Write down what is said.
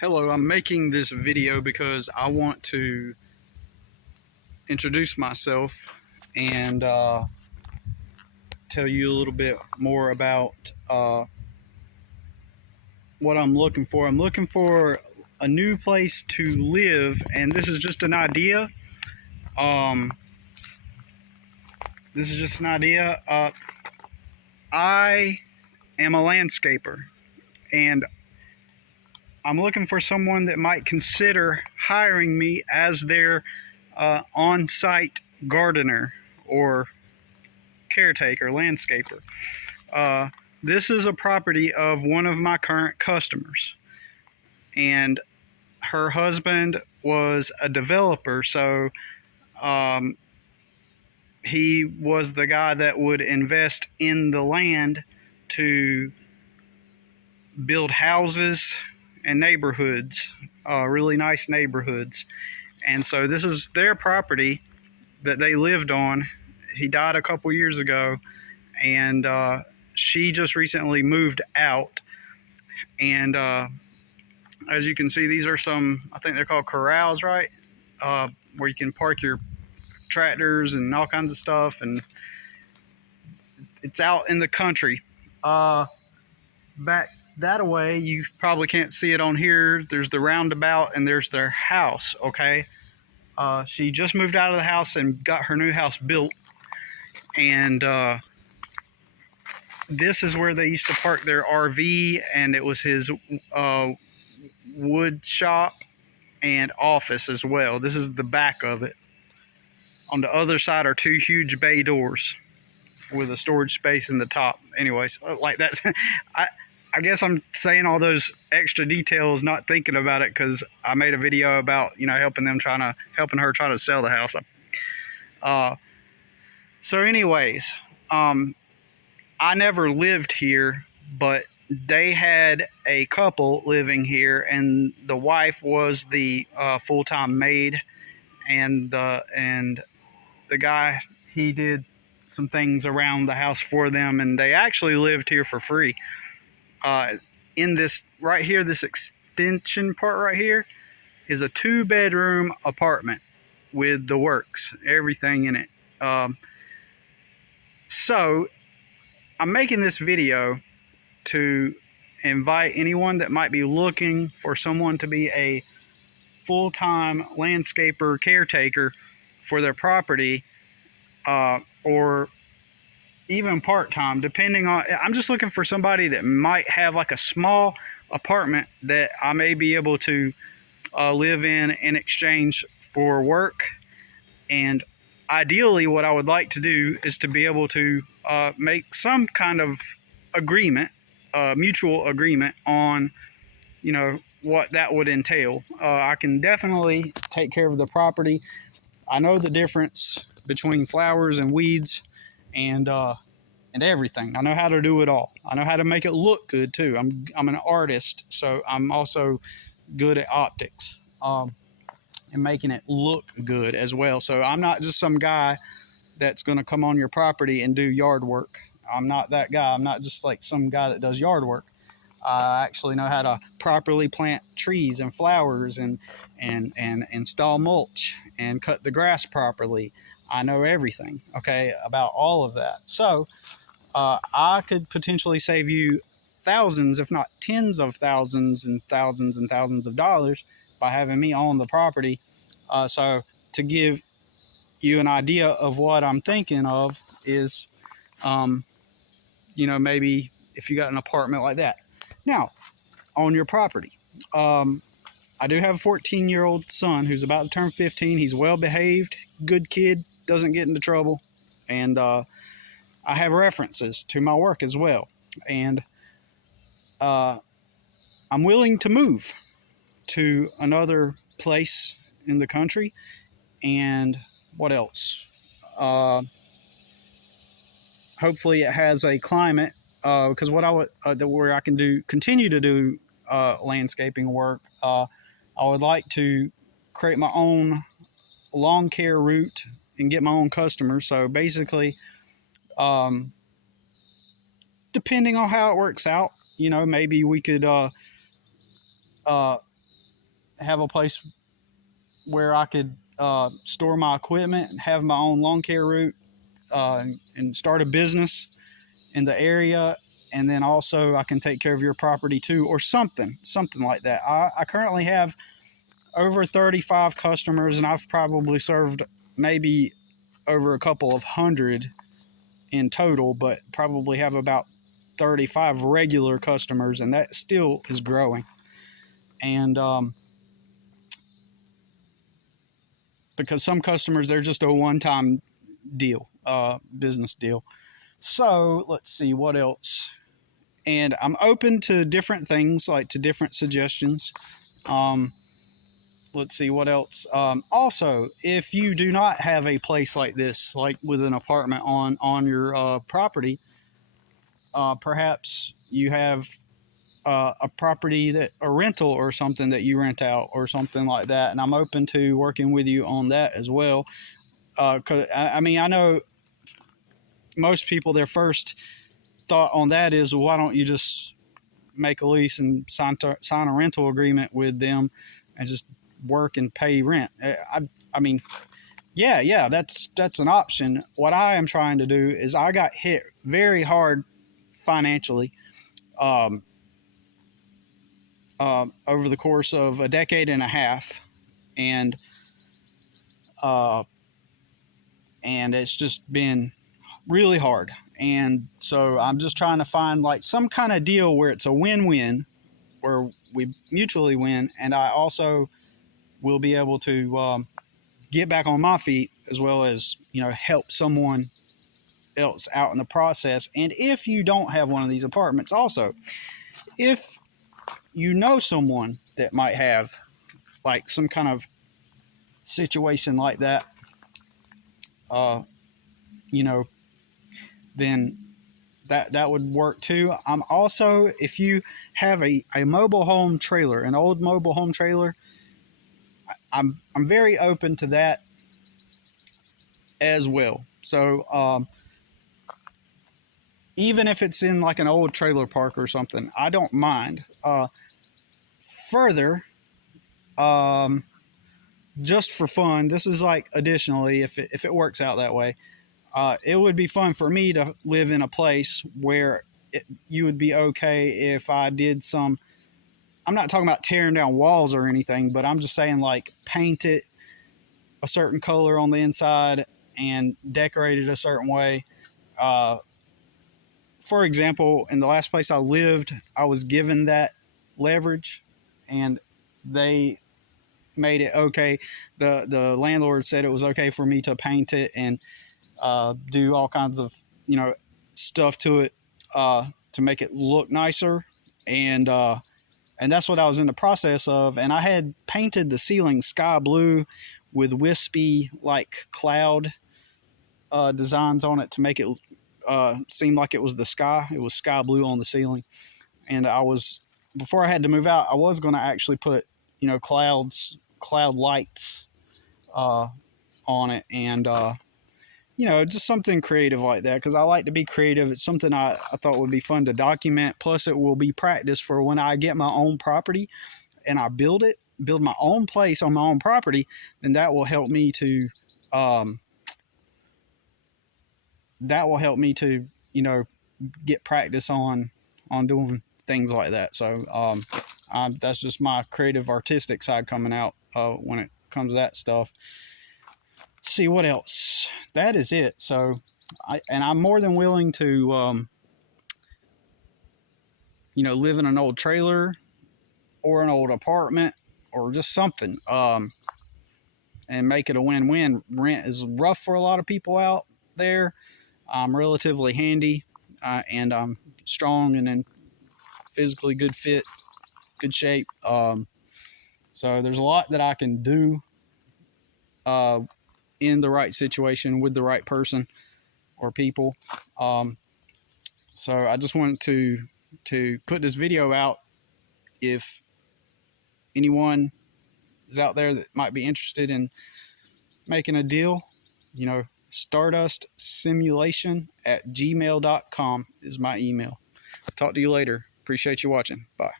Hello, I'm making this video because I want to introduce myself and tell you a little bit more about what I'm looking for. I'm looking for a new place to live, and this is just an idea. Um, this is just an idea. I am a landscaper, and I'm looking for someone that might consider hiring me as their on-site gardener or caretaker, landscaper. This is a property of one of my current customers, and her husband was a developer, so he was the guy that would invest in the land to build houses and neighborhoods, really nice neighborhoods. And so this is their property that they lived on. He died a couple years ago, and she just recently moved out. And as you can see, these are some, I think they're called corrals, right? Where you can park your tractors and all kinds of stuff. And it's out in the country. Back that way, you probably can't see it on here. There's the roundabout and there's their house, okay? She just moved out of the house and got her new house built. And this is where they used to park their RV, and it was his wood shop and office as well. This is the back of it. On the other side are two huge bay doors with a storage space in the top. Anyways, like that's I guess I'm saying all those extra details not thinking about it because I made a video about, you know, helping her try to sell the house. So anyways, I never lived here, but they had a couple living here, and the wife was the full-time maid, and the guy, he did some things around the house for them, and they actually lived here for free. In this right here, this extension part right here is a 2-bedroom apartment with the works, everything in it. So I'm making this video to invite anyone that might be looking for someone to be a full-time landscaper caretaker for their property, or even part-time, depending on, I'm just looking for somebody that might have like a small apartment that I may be able to live in exchange for work. And ideally what I would like to do is to be able to make some kind of agreement, mutual agreement on, you know, what that would entail. I can definitely take care of the property. I know the difference between flowers and weeds and everything. I know how to do it all. I know how to make it look good too. I'm an artist, so I'm also good at optics and making it look good as well. So I'm not just some guy that's going to come on your property and do yard work. I'm not that guy. I'm not just like some guy that does yard work. I actually know how to properly plant trees and flowers and install mulch and cut the grass properly. I know everything, okay, about all of that. So I could potentially save you thousands, if not tens of thousands and thousands of dollars by having me on the property. So to give you an idea of what I'm thinking of is, you know, maybe if you got an apartment like that. Now, on your property, I do have a 14-year-old son who's about to turn 15. He's well behaved, good kid, doesn't get into trouble, and I have references to my work as well. And I'm willing to move to another place in the country. And what else? Hopefully it has a climate, because what I would where I can continue to do landscaping work. I would like to create my own lawn care route and get my own customers. So basically, depending on how it works out, you know, maybe we could have a place where I could store my equipment and have my own lawn care route, and start a business in the area. And then also I can take care of your property too, or something like that. I currently have over 35 customers, and I've probably served maybe over a couple of hundred in total, but probably have about 35 regular customers, and that still is growing. And because some customers, they're just a one-time deal, business deal. So let's see what else. And I'm open to different things, like to different suggestions. Let's see what else. Also, if you do not have a place like this, like with an apartment on your property, perhaps you have a property, that a rental or something that you rent out or something like that, and I'm open to working with you on that as well. 'Cause I mean, I know most people, their first thought on that is, well, why don't you just make a lease and sign a rental agreement with them and just work and pay rent? I mean, yeah, that's an option. What I am trying to do is, I got hit very hard financially over the course of a decade and a half, and it's just been really hard. And so I'm just trying to find like some kind of deal where it's a win-win, where we mutually win, and I also will be able to get back on my feet, as well as, you know, help someone else out in the process. And if you don't have one of these apartments, also, if you know someone that might have like some kind of situation like that, you know, then that would work too. I'm also, if you have a mobile home trailer, an old mobile home trailer, I'm very open to that as well. So even if it's in like an old trailer park or something, I don't mind. Further, just for fun, this is like additionally, if it works out that way, it would be fun for me to live in a place where you would be okay if I did some. I'm not talking about tearing down walls or anything, but I'm just saying, like, paint it a certain color on the inside and decorate it a certain way. For example, in the last place I lived, I was given that leverage, and they made it okay. The landlord said it was okay for me to paint it and do all kinds of, you know, stuff to it to make it look nicer, and that's what I was in the process of. And I had painted the ceiling sky blue with wispy, like, cloud designs on it to make it seem like it was the sky. It was sky blue on the ceiling. And before I had to move out, I was going to actually put, you know, cloud lights on it, and you know, just something creative like that, because I like to be creative. It's something I thought would be fun to document. Plus, it will be practice for when I get my own property and I build my own place on my own property. Then that will help me to, you know, get practice on doing things like that. So that's just my creative, artistic side coming out when it comes to that stuff. See what else. That is it. So I'm more than willing to you know, live in an old trailer or an old apartment or just something, and make it a win-win. Rent is rough for a lot of people out there. I'm relatively handy, and I'm strong and in physically good shape. So there's a lot that I can do in the right situation with the right person or people. So I just wanted to put this video out. If anyone is out there that might be interested in making a deal, you know, stardustsimulation@gmail.com is my email. Talk to you later. Appreciate you watching. Bye.